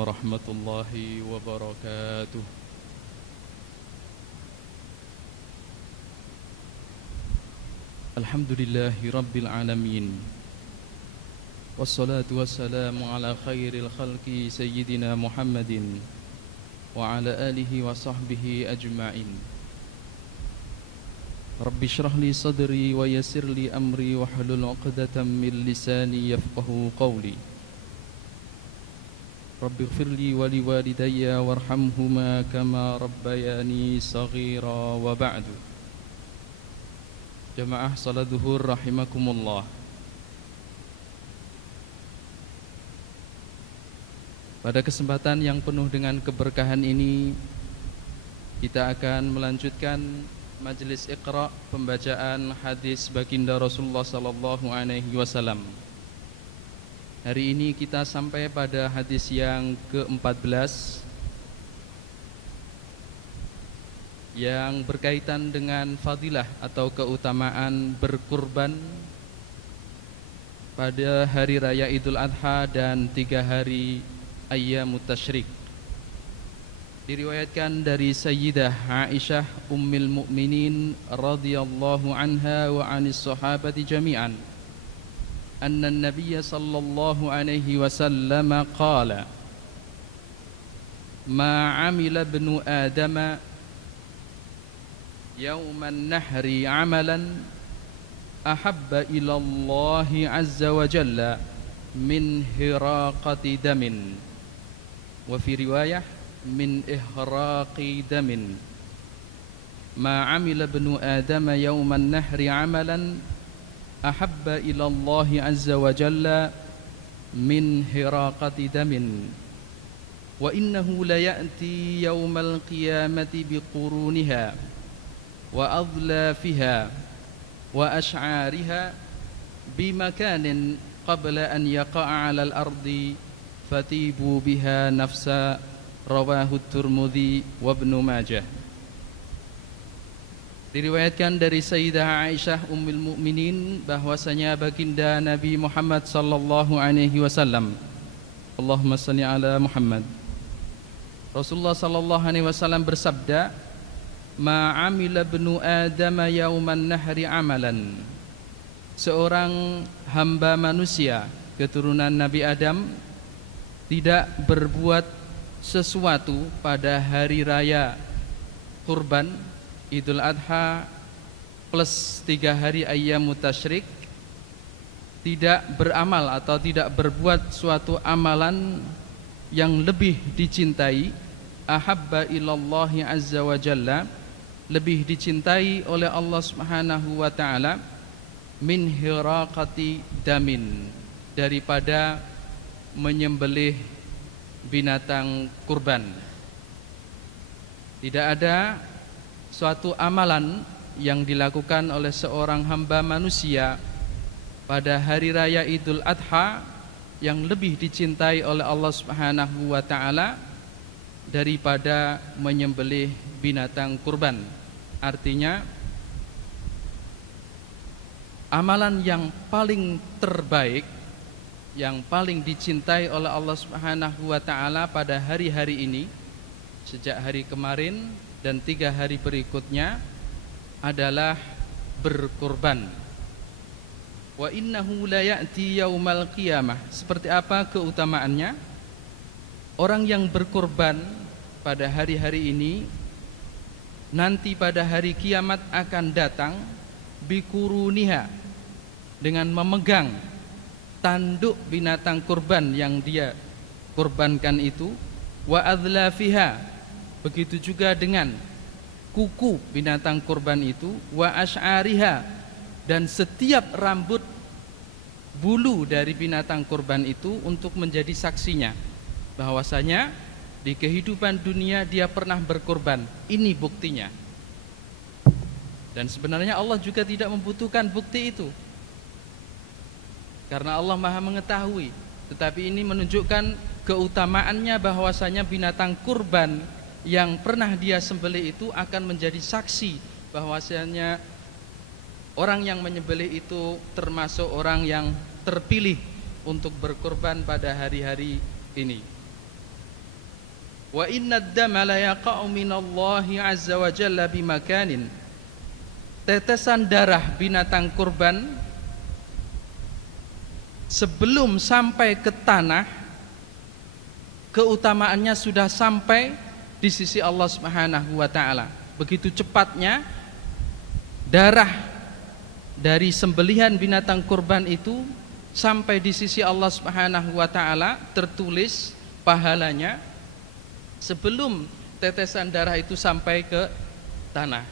warahmatullahi wabarakatuh. Alhamdulillahi rabbil alamin. Wassalatu wassalamu ala khairil khalqi sayyidina Muhammadin wa ala alihi wa sahbihi ajma'in. Rabbi shrah li sadri wa yassir li amri wa hlul 'uqdatam min lisani yafqahu qawli. Rabbi ighfirli wa liwalidayya warhamhuma kama rabbayani saghira wa ba'du. Jamaah salat zuhur rahimakumullah. Pada kesempatan yang penuh dengan keberkahan ini, kita akan melanjutkan majelis Iqra, pembacaan hadis baginda Rasulullah sallallahu alaihi wasallam. Hari ini kita sampai pada hadis yang ke-14 yang berkaitan dengan fadilah atau keutamaan berkurban pada hari raya Idul Adha dan 3 hari Ayyamut Tasyrik. Diriwayatkan dari Sayyidah Aisyah Ummul Mukminin radhiyallahu anha wa 'anis sahabati jami'an anna an-nabiy sallallahu alaihi wasallam qala ma 'amila ibnu adama yawman nahri 'amalan ahabba ila Allah azza wa jalla min hiraqati damin wa fi riwayah min ihraqi damin. Ma 'amila ibnu adama yawman nahri 'amalan ahabba ila Allah azza wa jalla min hiraqati damin wa innahu la ya'ti yawmal qiyamati biquruniha wa adlafiha wa ash'ariha bimakanin qabla an yaqa'a 'ala al-ardi fatibu biha nafsa. Rawahu Tirmidzi wa Ibnu Majah. Diriwayatkan dari Sayyidah Aisyah Ummul Mukminin bahwasanya baginda Nabi Muhammad sallallahu alaihi wasallam, Allahumma shalli ala Muhammad, Rasulullah sallallahu alaihi wasallam bersabda, ma 'amila ibnu adama yauman nahri amalan. Seorang hamba manusia keturunan Nabi Adam tidak berbuat sesuatu pada hari raya kurban Idul Adha plus 3 hari Ayyamut Tasyrik, tidak beramal atau tidak berbuat suatu amalan yang lebih dicintai, ahabba ilallahi azza wa jalla, lebih dicintai oleh Allah subhanahu wa ta'ala, min hiraqati damin, daripada menyembelih binatang kurban. Tidak ada suatu amalan yang dilakukan oleh seorang hamba manusia pada hari raya Idul Adha yang lebih dicintai oleh Allah Subhanahu wa taala daripada menyembelih binatang kurban. Artinya amalan yang paling terbaik, yang paling dicintai oleh Allah Subhanahu wa ta'ala pada hari-hari ini, sejak hari kemarin dan 3 hari berikutnya, adalah berkurban. Wa innahu la ya'ti yaumal qiyamah. Seperti apa keutamaannya? Orang yang berkurban pada hari-hari ini nanti pada hari kiamat akan datang bikuruniha, dengan memegang tanduk binatang kurban yang dia kurbankan itu, wa adlafiha, begitu juga dengan kuku binatang kurban itu, wa ash'ariha, dan setiap rambut bulu dari binatang kurban itu untuk menjadi saksinya bahwasanya di kehidupan dunia dia pernah berkorban. Ini buktinya. Dan sebenarnya Allah juga tidak membutuhkan bukti itu, karena Allah Maha mengetahui. Tetapi ini menunjukkan keutamaannya, bahwasanya binatang kurban yang pernah dia sembelih itu akan menjadi saksi bahwasanya orang yang menyembelih itu termasuk orang yang terpilih untuk berkorban pada hari-hari ini. Wa inna ad-dama la yaqa'u minallahi azza wa jalla bimakanin. Tetesan darah binatang kurban sebelum sampai ke tanah, keutamaannya sudah sampai di sisi Allah Subhanahu wa taala. Begitu cepatnya darah dari sembelihan binatang kurban itu sampai di sisi Allah Subhanahu wa taala, tertulis pahalanya sebelum tetesan darah itu sampai ke tanah.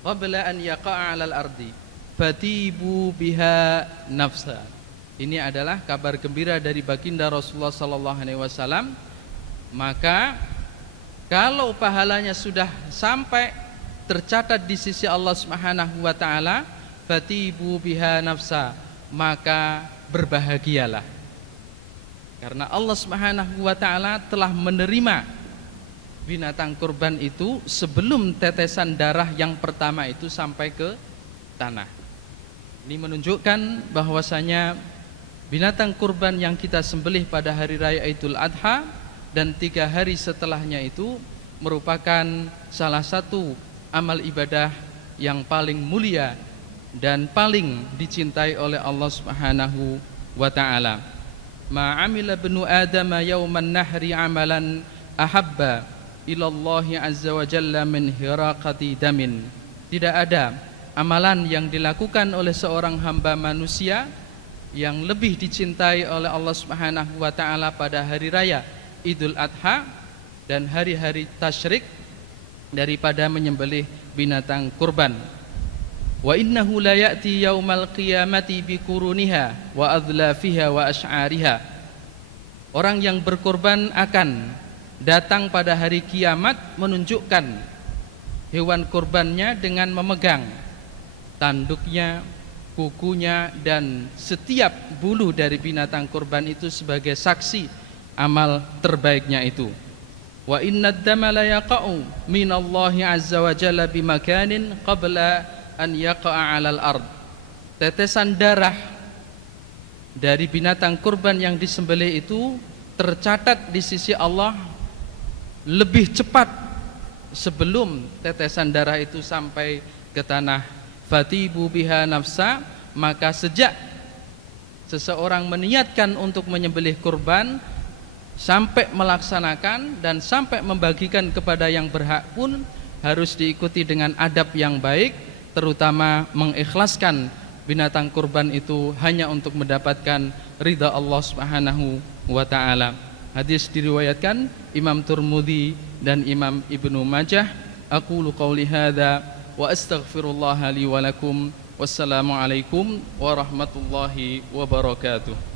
Qabla an yaqa'a 'alal ardi fatibu biha nafsa. Ini adalah kabar gembira dari baginda Rasulullah sallallahu alaihi wasallam. Maka kalau pahalanya sudah sampai tercatat di sisi Allah Subhanahu wa taala, fatibu biha nafsa, maka berbahagialah. Karena Allah Subhanahu wa taala telah menerima binatang kurban itu sebelum tetesan darah yang pertama itu sampai ke tanah. Ini menunjukkan bahwasanya binatang kurban yang kita sembelih pada hari raya Idul Adha dan 3 hari setelahnya itu merupakan salah satu amal ibadah yang paling mulia dan paling dicintai oleh Allah Subhanahu wa taala. Ma 'amila ibnu Adam yauman nahri 'amalan ahabba ilallahi azza wa jalla min hiraqati damin. Tidak ada amalan yang dilakukan oleh seorang hamba manusia yang lebih dicintai oleh Allah Subhanahu wa taala pada hari raya Idul Adha dan hari-hari tasyrik daripada menyembelih binatang kurban. Wa innahu la ya'ti yaumal qiyamati bi quruniha wa adlafiha wa asy'ariha. Orang yang berkorban akan datang pada hari kiamat menunjukkan hewan kurbannya dengan memegang tanduknya, kukunya, dan setiap bulu dari binatang kurban itu sebagai saksi amal terbaiknya itu. Wa inna ad-dama la yaqa'u minallahi azza wa jalla bimakanin qabla an yaqa'a 'alal ard. Tetesan darah dari binatang kurban yang disembelih itu tercatat di sisi Allah lebih cepat sebelum tetesan darah itu sampai ke tanah. Fatibu biha nafsa, maka sejak seseorang meniatkan untuk menyembelih kurban sampai melaksanakan dan sampai membagikan kepada yang berhak pun harus diikuti dengan adab yang baik, terutama mengikhlaskan binatang kurban itu hanya untuk mendapatkan ridha Allah Subhanahu wa taala. Hadis diriwayatkan Imam Tirmidzi dan Imam Ibnu Majah. Aqulu qauli hadza wa astaghfirullah li wa lakum. Wassalamu alaikum warahmatullahi wabarakatuh.